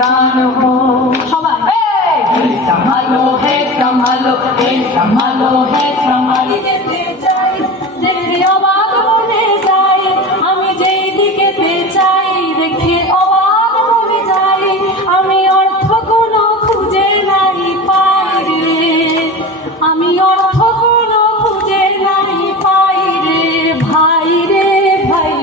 प्राण हो सबाई संभालो है संभालो है संभालो है संभाली যেতে চাই দেখে অবাক মনে যায় আমি যেই দিকেতে চাই দেখে অবাক মনে যায় আমি অর্থ কোনো খুঁজে নাই পাই রে আমি অর্থ কোনো খুঁজে নাই পাই রে ভাই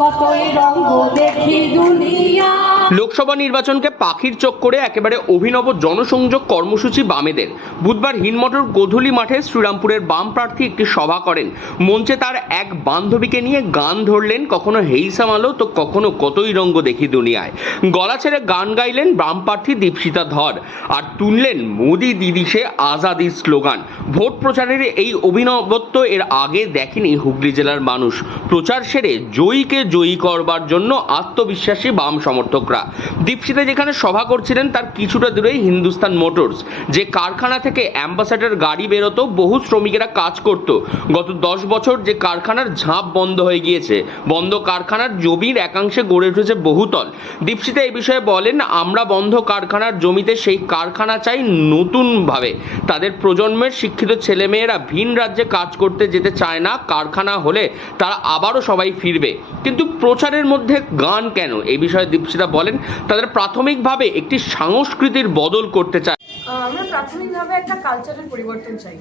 কতই রঙ দেখি দুনিয়া। লোকসভা নির্বাচনকে পাখির চোখ করে একেবারে অভিনব জনসংযোগ কর্মসূচি বামেদের। বুধবার হিনমটর গোধূলি মাঠে শ্রীরামপুরের বাম প্রার্থী একটি সভা করেন। মঞ্চে তার এক বান্ধবীকে নিয়ে গান ধরলেন, কখনো হেইসাম আলো তো কখনো কতই রঙ্গ দেখি দুনিয়ায়। গলা ছেড়ে গান গাইলেন বাম প্রার্থী দীপশিতা ধর আর তুললেন মোদি দিদি সে আজাদি স্লোগান। ভোট প্রচারের এই অভিনবত্ব এর আগে দেখেনি হুগলি জেলার মানুষ। প্রচার সেরে জয়ীকে জয়ী করবার জন্য আত্মবিশ্বাসী বাম সমর্থকরা। দীপশিতা যেখানে সভা করছিলেন তার কিছুটা দূরেই হিন্দুস্তান মোটরস, যে কারখানা থেকে অ্যাম্বাসাডার গাড়ি বেরোতো, বহু শ্রমিকেরা কাজ করত। গত 10 বছর যে কারখানার ঝাঁপ বন্ধ হয়ে গিয়েছে, বন্ধ কারখানার জমির একাংশে গড়ে উঠেছে বহুতল। দীপশিতা এই বিষয়ে বলেন, আমরা বন্ধ কারখানার জমিতে সেই কারখানা চাই নতুনভাবে। তাদের প্রজন্মের শিক্ষিত ছেলেমেয়েরা ভিন রাজ্যে কাজ করতে যেতে চায় না, কারখানা হলে তারা আবারও সবাই ফিরবে। কিন্তু প্রচারের মধ্যে গান কেন? এই বিষয়ে দীপশিতা বলেন, তাদের প্রাথমিকভাবে একটি সংস্কৃতির বদল করতে চায়। আমরা প্রাথমিকভাবে একটা কালচারের পরিবর্তন চাই।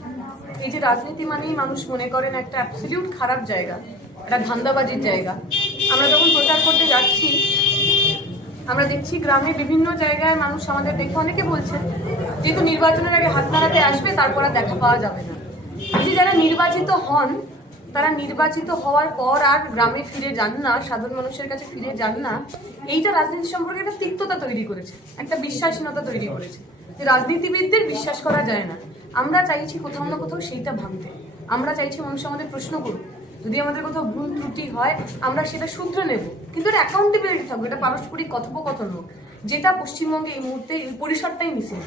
এই যে রাজনীতি মানেই মানুষ মনে করেন একটা অ্যাবসলিউট খারাপ জায়গা, একটা ধান্দাবাজির জায়গা। আমরা যখন প্রচার করতে যাচ্ছি আমরা দেখছি গ্রামে বিভিন্ন জায়গায় মানুষ আমাদের দেখে অনেকে বলছেন যেহেতু নির্বাচনের আগে হাত নাড়াতে আসবে তারপর আর দেখা পাওয়া যাবে না। এই যে যারা নির্বাচিত হন তারা নির্বাচিত হওয়ার পর আর গ্রামে ফিরে যান না, সাধারণ মানুষের কাছে ফিরে যান না। এইটা রাজনীতি সম্পর্কে একটা তিক্ততা তৈরি করেছে, একটা বিশ্বাসহীনতা তৈরি করেছে যে রাজনীতিবিদদের বিশ্বাস করা যায় না। আমরা চাইছি কোথাও না কোথাও সেইটা ভাঙতে। আমরা চাইছি মানুষ আমাদের প্রশ্ন করুক, যদি আমাদের কোথাও ভুল ত্রুটি হয় আমরা সেটা শুধরে নেব, কিন্তু এটা অ্যাকাউন্টেবিলিটি থাকবে, এটা পারস্পরিক কথোপকথন হোক, যেটা পশ্চিমবঙ্গে এই মুহূর্তে এই পরিসরটাই মিসিং।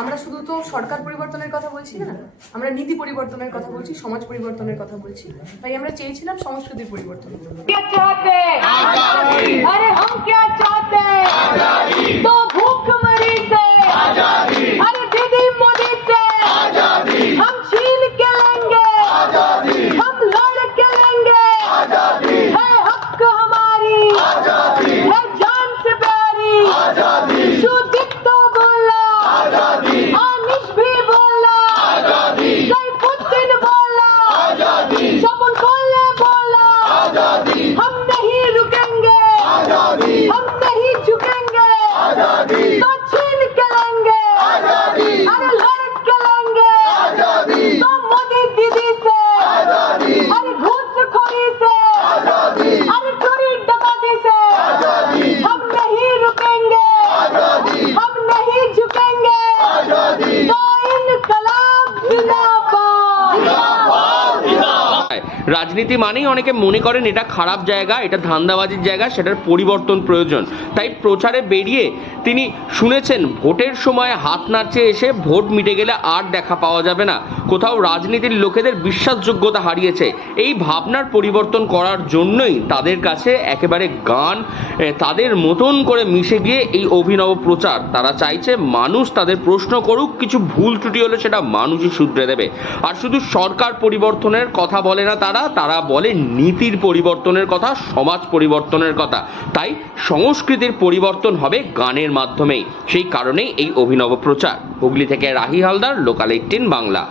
আমরা শুধু তো সরকার পরিবর্তনের কথা বলছি না, আমরা নীতি পরিবর্তনের কথা বলছি, সমাজ পরিবর্তনের কথা বলছি। তাই আমরা চেয়েছিলাম সংস্কৃতির পরিবর্তন। अरे हम क्या चाहते तो भूखमरी से आजादी, अरे दीदी मोदी से आजादी, हम छीन के लेंगे आजादी, हम लड़ के लेंगे आजादी, है हक हमारी आजादी, है जान से प्यारी आजादी, सुदीप तो बोला आजादी, अनिश भी बोला आजादी, सैफुद्दीन बोला आजादी, सपन कोले बोला आजादी, हम नहीं रुकेंगे आजादी, हम नहीं झुकेंगे आजादी, तो छीन के लेंगे आजादी, अरे लड़ के लेंगे आजादी, तो मोदी दीदी से आजादी, अरे घूसखोरी से आजादी, अरे चोरी डकैती से आजादी, हम नहीं रुकेंगे आजादी, हम नहीं झुकेंगे आजादी, तो इनकलाब जिंदाबाद जिंदाबाद जिंदाबाद। রাজনীতি মানেই অনেকে মনে করেন এটা খারাপ জায়গা, এটা ধান্দাবাজির জায়গা, সেটার পরিবর্তন প্রয়োজন। তাই প্রচারে বেরিয়ে তিনি শুনেছেন ভোটের সময় হাত নাড়ছে এসে ভোট মিটে গেলে আর দেখা পাওয়া যাবে না, কোথাও রাজনীতির লোকেদের বিশ্বাসযোগ্যতা হারিয়েছে। এই ভাবনার পরিবর্তন করার জন্যই তাদের কাছে একেবারে গান তাদের মতন করে মিশে গিয়ে এই অভিনব প্রচার। তারা চাইছে মানুষ তাদের প্রশ্ন করুক, কিছু ভুল ত্রুটি হলে সেটা মানুষই শুধরে দেবে। আর শুধু সরকার পরিবর্তনের কথা বলে না তারা বলে নীতির পরিবর্তনের কথা, সমাজ পরিবর্তনের কথা। তাই সংস্কৃতির পরিবর্তন হবে গানের মাধ্যমেই। সেই কারণেই এই অভিনব প্রচার। হুগলি থেকে রাহি হালদার, লোকাল 18 বাংলা।